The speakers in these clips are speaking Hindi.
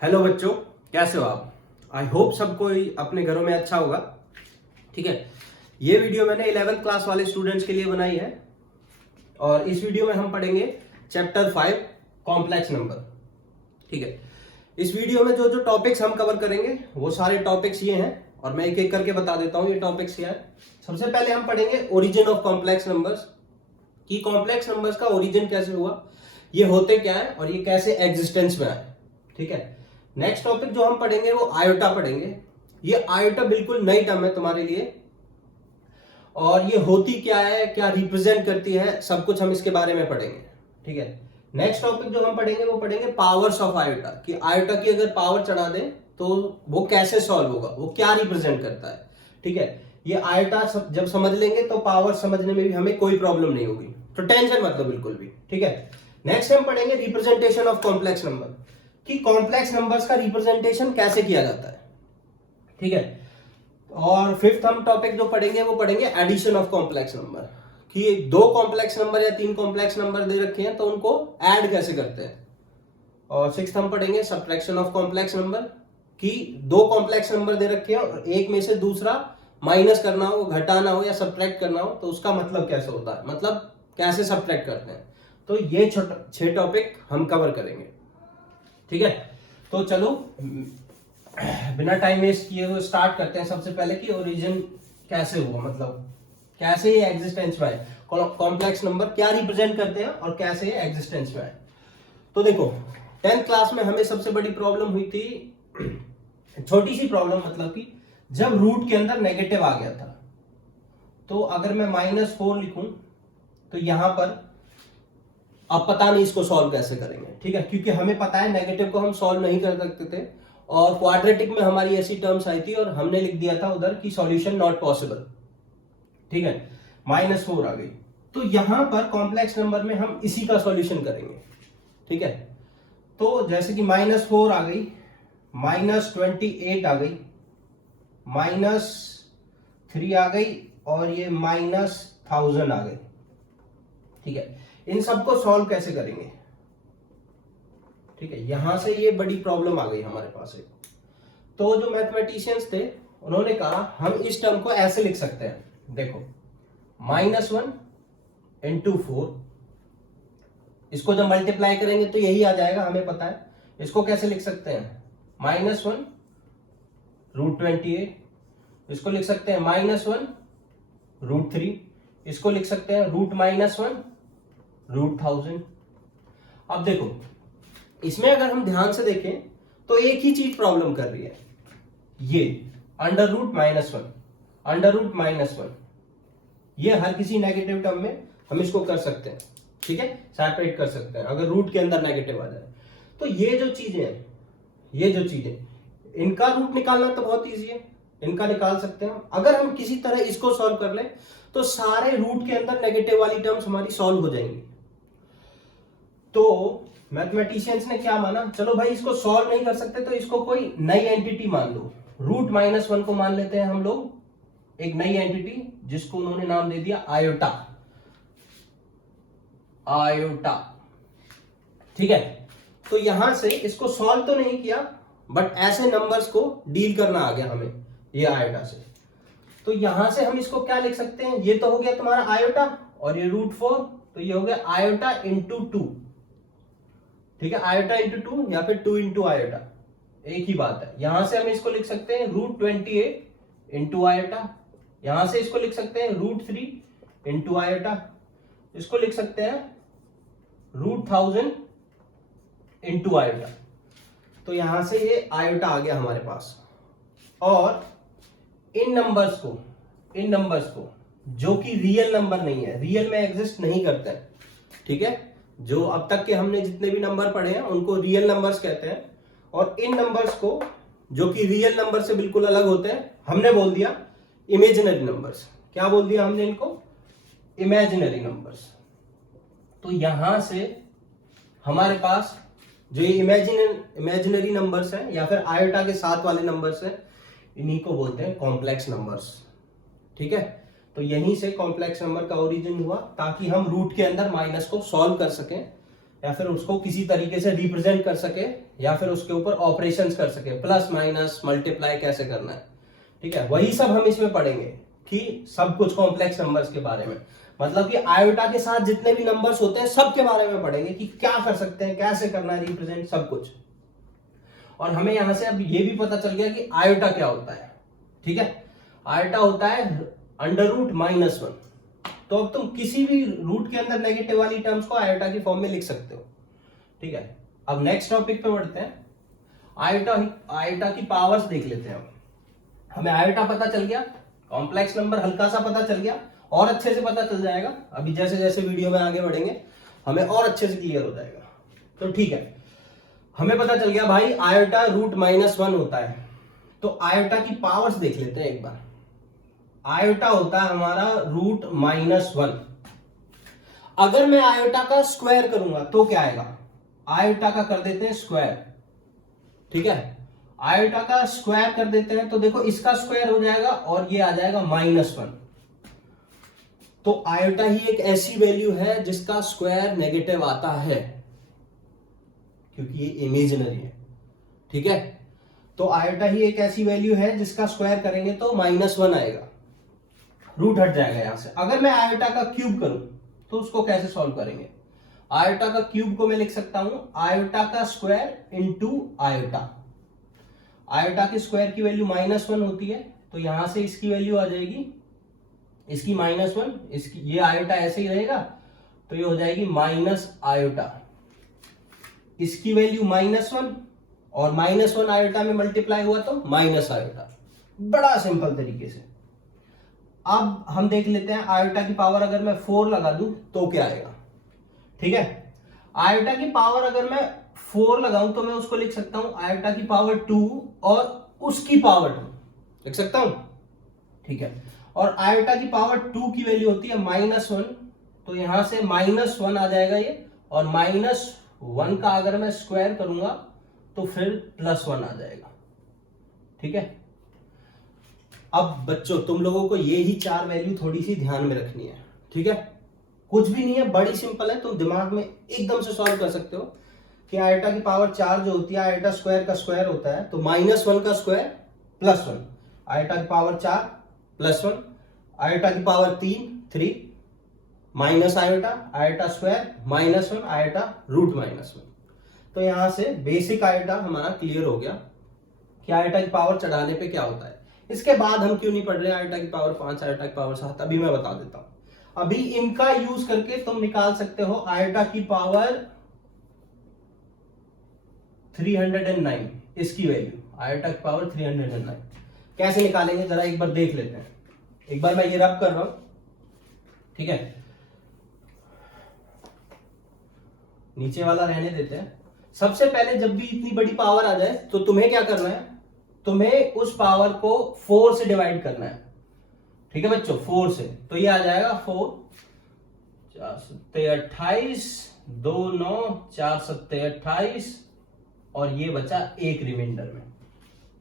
हेलो बच्चों, कैसे हो आप। आई होप सबको अपने घरों में अच्छा होगा। ठीक है, ये वीडियो मैंने 11th क्लास वाले स्टूडेंट्स के लिए बनाई है और इस वीडियो में हम पढ़ेंगे चैप्टर 5 कॉम्प्लेक्स नंबर। ठीक है, इस वीडियो में जो जो टॉपिक्स हम कवर करेंगे वो सारे टॉपिक्स ये हैं और मैं एक एक करके बता देता हूँ ये टॉपिक्स क्या है। सबसे पहले हम पढ़ेंगे ओरिजिन ऑफ कॉम्प्लेक्स नंबर्स, कि कॉम्प्लेक्स नंबर्स का ओरिजिन कैसे हुआ, ये होते क्या है और ये कैसे एग्जिस्टेंस में आए। ठीक है, नेक्स्ट टॉपिक जो हम पढ़ेंगे वो आयोटा पढ़ेंगे। ये आयोटा बिल्कुल नई टर्म है तुम्हारे लिए और ये होती क्या है, क्या रिप्रेजेंट करती है, सब कुछ हम इसके बारे में पढ़ेंगे। ठीक है, नेक्स्ट टॉपिक जो हम पढ़ेंगे वो पढ़ेंगे पावर्स ऑफ आयोटा, कि आयोटा की अगर पावर चढ़ा दें तो वो कैसे सॉल्व होगा, वो क्या रिप्रेजेंट करता है। ठीक है, ये आयोटा जब समझ लेंगे तो पावर समझने में भी हमें कोई प्रॉब्लम नहीं होगी, तो टेंशन मत लो बिल्कुल भी। ठीक है, नेक्स्ट हम पढ़ेंगे रिप्रेजेंटेशन ऑफ कॉम्प्लेक्स नंबर, कि कॉम्प्लेक्स नंबर्स का रिप्रेजेंटेशन कैसे किया जाता है। ठीक है, और फिफ्थ हम टॉपिक जो पढ़ेंगे वो पढ़ेंगे एडिशन ऑफ कॉम्प्लेक्स नंबर, कि दो कॉम्प्लेक्स नंबर या तीन कॉम्प्लेक्स नंबर दे रखे हैं तो उनको ऐड कैसे करते हैं। और सिक्स्थ हम पढ़ेंगे सब्ट्रैक्शन ऑफ कॉम्प्लेक्स नंबर, कि दो कॉम्प्लेक्स नंबर दे रखे हैं और एक में से दूसरा माइनस करना हो, घटाना हो या सब्ट्रैक्ट करना हो तो उसका मतलब कैसे होता है, मतलब कैसे सब्ट्रैक्ट करते हैं। तो ये 6 टॉपिक हम कवर करेंगे। ठीक है, तो चलो बिना टाइम वेस्ट किए हुए स्टार्ट करते हैं। सबसे पहले कि ओरिजिन कैसे हुआ, मतलब कैसे ये एग्जिस्टेंस में आए, कॉम्प्लेक्स नंबर क्या रिप्रेजेंट करते हैं और कैसे ये एग्जिस्टेंस में आए। तो देखो 10th क्लास में हमें सबसे बड़ी प्रॉब्लम हुई थी, छोटी सी प्रॉब्लम, मतलब कि जब रूट के अंदर नेगेटिव आ गया था। तो अगर मैं -4 लिखूं तो यहां पर अब पता नहीं इसको सॉल्व कैसे करेंगे। ठीक है, क्योंकि हमें पता है नेगेटिव को हम सॉल्व नहीं कर सकते थे और क्वाड्रेटिक में हमारी ऐसी टर्म्स आई थी और हमने लिख दिया था उधर की सॉल्यूशन नॉट पॉसिबल। ठीक है, -4 आ गई, तो यहां पर कॉम्प्लेक्स नंबर में हम इसी का सॉल्यूशन करेंगे। ठीक है, तो जैसे कि -4 आ गई, -28 आ गई, -3 आ गई और ये -1000 आ गई। ठीक है, इन सबको सॉल्व कैसे करेंगे। ठीक है, यहां से ये बड़ी प्रॉब्लम आ गई हमारे पास एक। तो जो मैथमेटिशियंस थे उन्होंने कहा हम इस टर्म को ऐसे लिख सकते हैं, देखो -1 × 4, इसको जब मल्टीप्लाई करेंगे तो यही आ जाएगा, हमें पता है। इसको कैसे लिख सकते हैं, -1 √28, इसको लिख सकते हैं -1 √3, इसको लिख सकते हैं √-1 √1000। अब देखो इसमें अगर हम ध्यान से देखें तो एक ही चीज प्रॉब्लम कर रही है, ये √-1, √-1, ये हर किसी नेगेटिव टर्म में हम इसको कर सकते हैं। ठीक है, सेपरेट कर सकते हैं अगर रूट के अंदर नेगेटिव आ जाए। तो ये जो चीजें इनका रूट निकालना तो बहुत इजी है, इनका निकाल सकते हैं। अगर हम किसी तरह इसको सॉल्व कर लें तो सारे रूट के अंदर नेगेटिव वाली टर्म्स हमारी सॉल्व हो जाएंगी। तो मैथमेटिशियंस ने क्या माना, चलो भाई इसको सॉल्व नहीं कर सकते तो इसको कोई नई एंटिटी मान लो, √-1 को मान लेते हैं हम लोग, एक नई एंटिटी जिसको उन्होंने नाम दे दिया आयोटा। ठीक है, तो यहां से इसको सॉल्व तो नहीं किया बट ऐसे नंबर्स को डील करना आ गया हमें ये आयोटा से। तो यहां से हम इसको क्या लिख सकते हैं, ये तो हो गया तुम्हारा आयोटा और ये √4, तो ये हो गया आयोटा × 2। ठीक है, आयोटा × 2 या फिर 2 × आयोटा, एक ही बात है। यहां से हम इसको लिख सकते हैं √28 × आयोटा, यहां से इसको लिख सकते हैं √3 × आयोटा, इसको लिख सकते हैं √1000 × आयोटा। तो यहां से ये आयोटा आ गया हमारे पास। और इन नंबर्स को जो कि रियल नंबर नहीं है, रियल में एग्जिस्ट नहीं करते हैं। ठीक है, जो अब तक के हमने जितने भी नंबर पढ़े हैं उनको रियल नंबर्स कहते हैं, और इन नंबर्स को जो कि रियल नंबर से बिल्कुल अलग होते हैं हमने बोल दिया इमेजिनरी नंबर्स। क्या बोल दिया हमने इनको, इमेजिनरी नंबर्स। तो यहां से हमारे पास जो ये इमेजिनरी नंबर्स हैं या फिर आयोटा के साथ वाले नंबर्स हैं, इन्हीं को बोलते हैं कॉम्प्लेक्स नंबर्स। ठीक है, तो यहीं से कॉम्प्लेक्स नंबर का ओरिजिन हुआ ताकि हम रूट के अंदर माइनस को सॉल्व कर सकें या फिर उसको किसी तरीके से रिप्रेजेंट कर सके या फिर उसके ऊपर ऑपरेशंस कर सके, प्लस माइनस मल्टीप्लाई कैसे करना है, ठीक है, वही सब हम इसमें पढ़ेंगे कि सब कुछ कॉम्प्लेक्स नंबर्स के बारे में, मतलब कि आयोटा के साथ जितने भी नंबर्स होते हैं सब के बारे में पढ़ेंगे कि क्या कर सकते हैं, कैसे करना है रिप्रेजेंट, सब कुछ। और हमें यहां से अब ये भी पता चल गया कि आयोटा क्या होता है, ठीक है। आयोटा होता है अंडर रूट -1। तो अब तुम किसी भी रूट के अंदर नेगेटिव वाली टर्म्स को आयोटा की फॉर्म में लिख सकते हो, ठीक है। अब नेक्स्ट टॉपिक पे बढ़ते हैं। आयोटा की पावर्स देख लेते हैं। हमें आयोटा पता चल गया, कॉम्प्लेक्स नंबर हल्का सा पता चल गया, और अच्छे से पता चल जाएगा अभी जैसे जैसे वीडियो में आगे बढ़ेंगे हमें और अच्छे से क्लियर हो जाएगा। तो ठीक है, हमें पता चल गया भाई आयोटा रूट -1 होता है। तो आयोटा की पावर्स देख लेते हैं एक बार। आयोटा होता है हमारा रूट -1। अगर मैं आयोटा का स्क्वायर करूंगा तो क्या आएगा, आयोटा का कर देते हैं स्क्वायर, ठीक है। आयोटा का स्क्वायर कर देते हैं तो देखो इसका स्क्वायर हो जाएगा और ये आ जाएगा -1। तो आयोटा ही एक ऐसी वैल्यू है जिसका स्क्वायर नेगेटिव आता है क्योंकि ये इमेजिनरी है, ठीक है। तो आयोटा ही एक ऐसी वैल्यू है जिसका स्क्वायर करेंगे तो -1 आएगा, रूट हट जाएगा यहां से। अगर मैं आयोटा का क्यूब करूं तो उसको कैसे सॉल्व करेंगे, आयोटा का क्यूब को मैं लिख सकता हूं आयोटा का स्क्वायर इंटू आयोटा। आयोटा के स्क्वायर की वैल्यू -1 होती है, तो यहां से इसकी वैल्यू आ जाएगी, इसकी -1, इसकी ये आयोटा ऐसे ही रहेगा तो ये हो जाएगी माइनस आयोटा, इसकी वैल्यू -1 और -1 आयोटा में मल्टीप्लाई हुआ तो माइनस आयोटा। बड़ा सिंपल तरीके से। अब हम देख लेते हैं आयोटा की पावर अगर मैं 4 लगा दूं तो क्या आएगा, ठीक है। आयोटा की पावर अगर मैं 4 लगाऊं तो मैं उसको लिख सकता हूं आयोटा की पावर 2 और उसकी पावर 2 लिख सकता हूं, ठीक है। और आयोटा की पावर 2 की वैल्यू होती है -1, तो यहां से -1 आ जाएगा ये, और -1 का अगर मैं स्क्वायर करूंगा तो फिर +1 आ जाएगा, ठीक है। अब बच्चों तुम लोगों को ये ही 4 वैल्यू थोड़ी सी ध्यान में रखनी है, ठीक है। कुछ भी नहीं है, बड़ी सिंपल है, तुम दिमाग में एकदम से सॉल्व कर सकते हो कि आयोटा की पावर 4 जो होती है आयोटा स्क्वायर का स्क्वायर होता है, तो -1 का स्क्वायर +1, आयोटा की पावर 4 +1, आयोटा की power 3 minus iota, iota square -1, iota root -1। तो यहां से बेसिक आयोटा हमारा क्लियर हो गया कि आयोटा की पावर चढ़ाने पे क्या होता है। इसके बाद हम क्यों नहीं पढ़ रहे हैं आयोटा की पावर 5, आयोटा की पावर 7, अभी मैं बता देता हूं। अभी इनका यूज करके तुम निकाल सकते हो आयोटा की पावर 309, इसकी वैल्यू आयोटा की पावर 309 कैसे निकालेंगे जरा एक बार देख लेते हैं। एक बार मैं ये रब कर रहा हूं, ठीक है, नीचे वाला रहने देते हैं। सबसे पहले जब भी इतनी बड़ी पावर आ जाए तो तुम्हें क्या करना है, तुम्हें उस पावर को 4 से डिवाइड करना है, ठीक है बच्चों, 4 से। तो ये आ जाएगा 4 4 7 28, 2 9 4 7 28, और ये बचा एक रिमाइंडर में,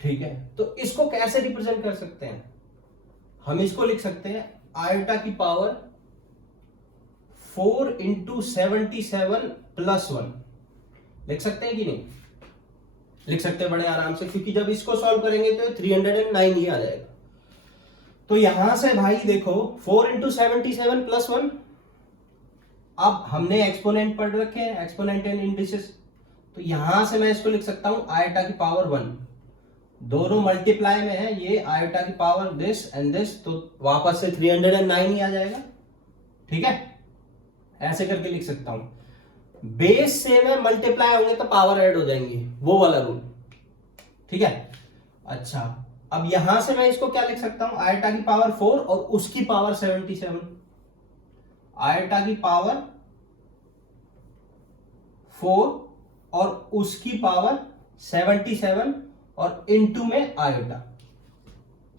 ठीक है। तो इसको कैसे रिप्रेजेंट कर सकते हैं, हम इसको लिख सकते हैं आयोटा की पावर 4 × 77 + 1 लिख सकते हैं कि नहीं, लिख सकते हैं बड़े आराम से, क्योंकि जब इसको सॉल्व करेंगे तो 309 ही आ जाएगा। तो यहां से भाई देखो 4 × 77 + 1, अब हमने एक्सपोनेंट पढ़ रखे हैं, एक्सपोनेंट एंड इंडिसेस, तो यहां से मैं इसको लिख सकता हूं आयोटा की पावर 1, दोनों मल्टीप्लाई में है, ये आयोटा की पावर दिस एंड दिस, तो वापस से 309 ही आ जाएगा, ठीक है। ऐसे करके लिख सकता हूं, बेस से में मल्टीप्लाई होंगे तो पावर ऐड हो जाएंगी, वो वाला रूल, ठीक है। अच्छा, अब यहां से मैं इसको क्या लिख सकता हूं, आयोटा की पावर 4 और उसकी पावर 77, आयोटा की पावर 4 और उसकी पावर 77 और इनटू में आयोटा,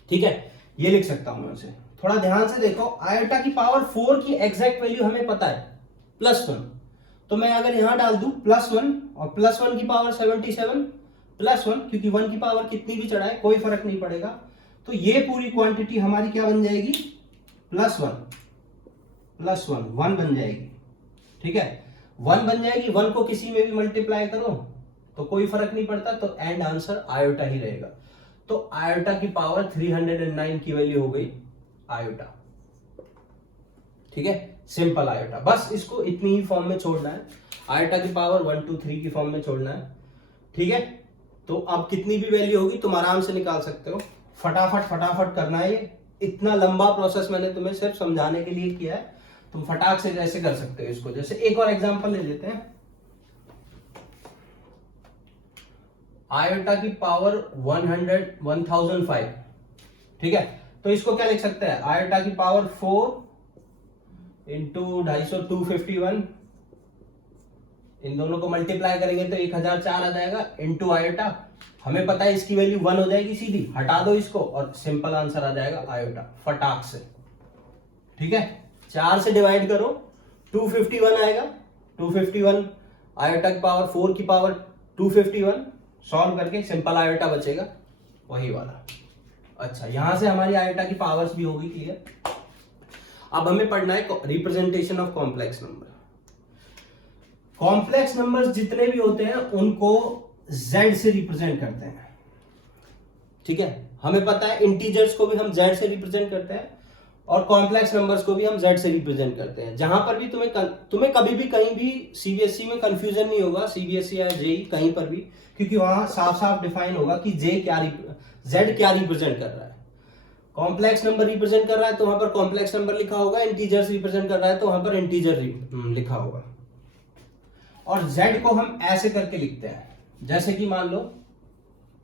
ठीक है, ये लिख सकता हूं मैं उसे। थोड़ा ध्यान से देखो, आयोटा की पावर 4 की एग्जैक्ट वैल्यू हमें पता है +1, तो मैं अगर यहां डाल दूं +1 और +1 की पावर 77 +1, क्योंकि 1 की पावर कितनी भी चढ़ाए कोई फर्क नहीं पड़ेगा, तो ये पूरी क्वांटिटी हमारी क्या बन जाएगी, +1 1 बन जाएगी, ठीक है। 1 बन जाएगी, 1 को किसी में भी मल्टीप्लाई करो तो कोई फर्क नहीं पड़ता, तो एंड आंसर आयोटा ही रहेगा। तो आयोटा की पावर 309 की वैल्यू हो गई आयोटा। ठीक है, सिंपल आयोटा। बस इसको इतनी ही फॉर्म में छोड़ना है, आयोटा की पावर 1 2 3 की फॉर्म में छोड़ना है। ठीक है, तो अब कितनी भी वैल्यू होगी तुम आराम से निकाल सकते हो। फटाफट फटाफट करना है, ये इतना लंबा प्रोसेस मैंने तुम्हें सिर्फ समझाने के लिए किया है, तुम फटाक से कैसे कर सकते हो इसको। जैसे एक और एग्जांपल ले लेते हैं, आयोटा की पावर 1005। ठीक है, तो इसको क्या लिख सकते हैं, आयोटा की पावर 4 इंटू 250 251, इन दोनों को मल्टीप्लाई करेंगे तो 1004 आ जाएगा, इंटू आयोटा। हमें पता है इसकी वैल्यू 1 हो जाएगी सीधी, हटा दो इसको और सिंपल आंसर आ जाएगा आयोटा, फटाक से। ठीक है, 4 से डिवाइड करो 251 आएगा, 251 आयोटा की पावर 4 की पावर 251, सॉल्व करके सिंपल आयोटा बचेगा, वही वाला। अच्छा, यहां से हमारी आयोटा की पावर्स भी होगी क्लियर। अब हमें पढ़ना है representation of complex number. Complex numbers जितने भी होते हैं उनको z से रिप्रेजेंट करते हैं। ठीक है, हमें पता है इंटीजर्स को भी हम z से रिप्रेजेंट करते हैं और कॉम्प्लेक्स नंबर्स को भी हम z से रिप्रेजेंट करते हैं। जहां पर भी तुम्हें कभी भी कहीं भी सीबीएसई में कंफ्यूजन नहीं होगा, सीबीएसई या जेई कहीं पर भी, क्योंकि वहां साफ साफ डिफाइन होगा कि z क्या रिप्रेजेंट कर रहा है। कॉम्प्लेक्स नंबर रिप्रेजेंट कर रहा है तो वहां पर कॉम्प्लेक्स नंबर लिखा होगा, इंटीजर्स रिप्रेजेंट कर रहा है तो वहां पर इंटीजर लिखा होगा। और z को हम ऐसे करके लिखते हैं, जैसे कि मान लो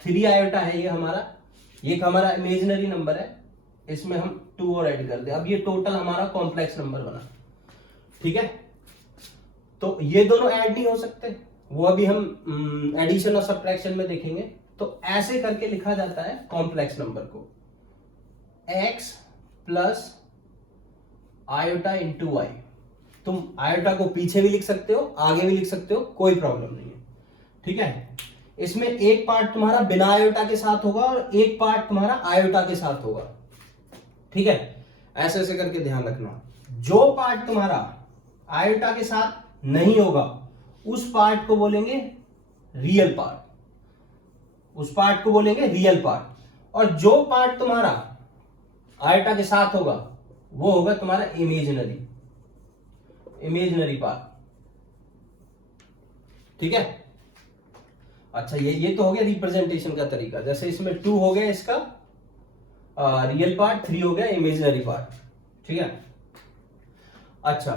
3 आयोटा है ये हमारा इमेजिनरी नंबर है, इसमें हम 2 और ऐड कर दे, अब ये टोटल हमारा कॉम्प्लेक्स नंबर बना। ठीक है, तो ये दोनों ऐड नहीं हो सकते, वो अभी हम एडिशन और सब्ट्रैक्शन में देखेंगे। तो ऐसे करके लिखा जाता है कॉम्प्लेक्स नंबर को, x plus iota into y. तुम आयोटा को पीछे भी लिख सकते हो, आगे भी लिख सकते हो, कोई प्रॉब्लम नहीं है। ठीक है, इसमें एक पार्ट तुम्हारा बिना आयोटा के साथ होगा और एक पार्ट तुम्हारा आयोटा के साथ होगा। ठीक है, ऐसे ऐसे करके ध्यान रखना। जो पार्ट तुम्हारा आयोटा के साथ नहीं होगा उस पार्ट को बोलेंगे रियल पार्ट, उस पार्ट को बोलेंगे रियल पार्ट, और जो पार्ट तुम्हारा आयोटा के साथ होगा वो होगा तुम्हारा इमेजिनरी पार्ट। ठीक है, अच्छा ये तो हो गया रिप्रेजेंटेशन का तरीका। जैसे इसमें 2 हो गया इसका रियल पार्ट, 3 हो गया इमेजिनरी पार्ट। ठीक है, अच्छा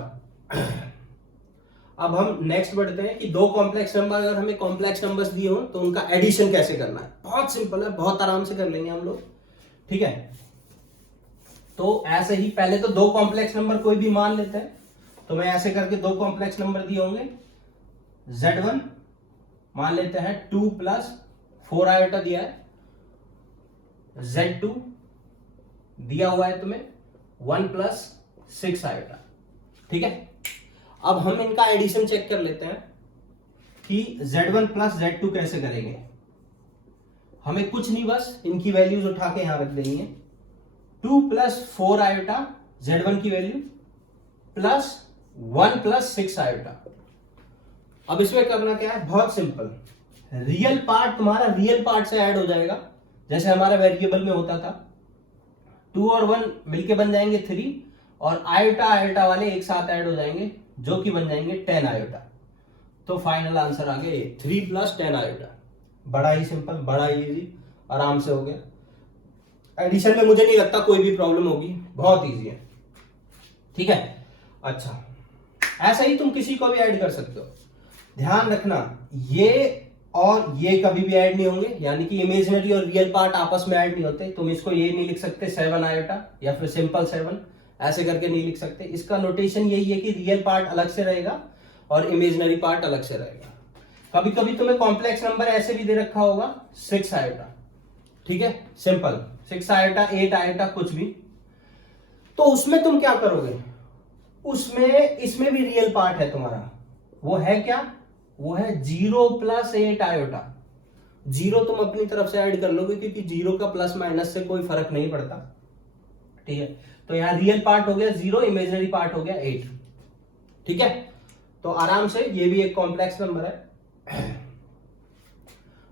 अब हम नेक्स्ट बढ़ते हैं कि दो कॉम्प्लेक्स नंबर, अगर हमें कॉम्प्लेक्स नंबर्स दिए हो तो उनका एडिशन कैसे करना है। बहुत सिंपल है, बहुत आराम से कर लेंगे हम लोग। ठीक है, तो ऐसे ही पहले तो दो कॉम्प्लेक्स नंबर कोई भी मान लेते हैं, तो मैं ऐसे करके दो कॉम्प्लेक्स नंबर दिए होंगे, z1 मान लेते हैं 2 प्लस 4 आयोटा दिया है, z2 दिया हुआ है तुम्हें 1 प्लस 6 आयोटा। ठीक है, अब हम इनका एडिशन चेक कर लेते हैं कि z1 प्लस z2 कैसे करेंगे। हमें कुछ नहीं, बस इनकी वैल्यूज उठा के यहां रख देनी है। 2 प्लस 4 आयोटा z1 की वैल्यू प्लस 1 प्लस 6 आयोटा। अब इसमें करना क्या है, बहुत सिंपल, रियल पार्ट तुम्हारा रियल पार्ट से ऐड हो जाएगा, जैसे हमारा वेरिएबल में होता था। 2 और 1 मिलके बन जाएंगे 3, और आयोटा आयोटा वाले एक साथ ऐड हो जाएंगे जो कि बन जाएंगे 10 आयोटा। तो फाइनल आंसर आ गया 3 प्लस 10 आयोटा। बड़ा ही सिंपल, बड़ा ही इजी, आराम से हो गया। एडिशन में मुझे नहीं लगता कोई भी प्रॉब्लम होगी, बहुत इजी है। ठीक है, अच्छा ऐसा ही तुम किसी को भी ऐड कर सकते हो। ध्यान रखना, ये और ये कभी भी ऐड नहीं होंगे, यानी कि इमेजिनरी और रियल पार्ट आपस में ऐड नहीं होते। तुम इसको ये नहीं लिख सकते 7 आयोटा या फिर सिंपल 7, ऐसे करके नहीं लिख सकते। इसका नोटेशन यही है कि रियल पार्ट अलग से रहेगा और इमेजिनरी पार्ट अलग से रहेगा। कभी कभी तुम्हें कॉम्प्लेक्स नंबर ऐसे भी दे रखा होगा 6 आयोटा। ठीक है, सिंपल 6 आयोटा, 8 आयोटा, कुछ भी। तो उसमें तुम क्या करोगे, उसमें इसमें भी रियल पार्ट है तुम्हारा, वो है क्या, वो है 0 प्लस 8 आयोटा। 0 तुम अपनी तरफ से ऐड कर लोगे क्योंकि 0 का प्लस माइनस से कोई फर्क नहीं पड़ता। ठीक है, तो यहां रियल पार्ट हो गया 0, इमेजिनरी पार्ट हो गया 8। ठीक है, तो आराम से ये भी एक कॉम्प्लेक्स नंबर है।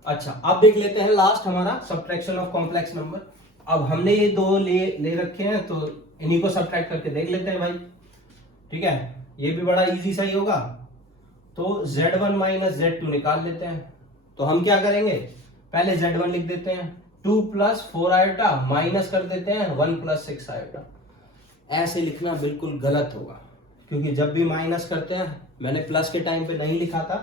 अच्छा, अब देख लेते हैं लास्ट हमारा सब्ट्रैक्शन ऑफ कॉम्प्लेक्स नंबर। अब हमने ये दो ले रखे हैं, तो इन्हीं को सब्ट्रैक्ट करके देख लेते हैं भाई। ठीक है, ये भी बड़ा इजी सा ही होगा। तो Z1 माइनस Z2 निकाल लेते हैं। तो हम क्या करेंगे, पहले Z1 लिख देते हैं 2 प्लस 4 आयोटा, माइनस कर देते हैं 1 प्लस 6 आयोटा। ऐसे लिखना बिल्कुल गलत होगा, क्योंकि जब भी माइनस करते हैं, मैंने प्लस के टाइम पे नहीं लिखा था,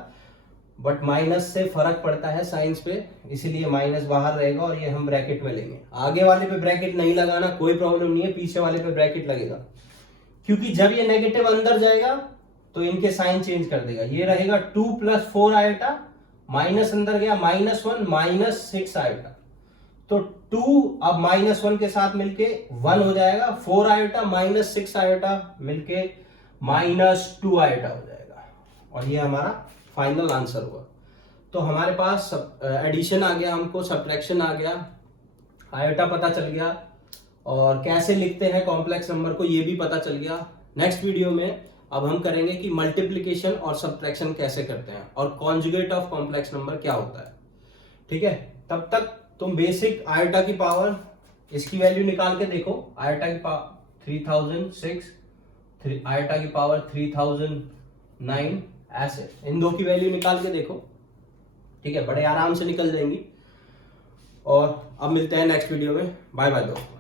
बट माइनस से फर्क पड़ता है साइंस पे, इसीलिए माइनस बाहर रहेगा और ये हम ब्रैकेट में लेंगे। आगे वाले पे ब्रैकेट नहीं लगाना, कोई प्रॉब्लम नहीं है, पीछे वाले पे ब्रैकेट लगेगा, क्योंकि जब ये नेगेटिव अंदर जाएगा तो इनके साइन चेंज कर देगा। ये रहेगा 2 प्लस 4 आयोटा, माइनस अंदर गया -1 माइनस 6 आयोटा। तो 2 अब -1 के साथ मिलके 1 हो जाएगा, 4 आयोटा माइनस 6 आयोटा मिलके -2 आयोटा हो जाएगा, और ये हमारा फाइनल आंसर हुआ। तो हमारे पास एडिशन आ गया, हमको सब्ट्रैक्शन आ गया, आयोटा पता चल गया, और कैसे लिखते हैं कॉम्प्लेक्स नंबर को ये भी पता चल गया। नेक्स्ट वीडियो में अब हम करेंगे कि मल्टीप्लिकेशन और सब्ट्रैक्शन कैसे करते हैं, और कॉन्जुगेट ऑफ कॉम्प्लेक्स नंबर क्या होता है। ठीक है, तब तक तुम बेसिक आयोटा की पावर, इसकी वैल्यू निकाल के देखो। आयोटा की पावर 3006, आयोटा की पावर 3009, ऐसे इन दो की वैल्यू निकाल के देखो। ठीक है, बड़े आराम से निकल जाएंगी। और अब मिलते हैं नेक्स्ट वीडियो में। बाय बाय दोस्तों।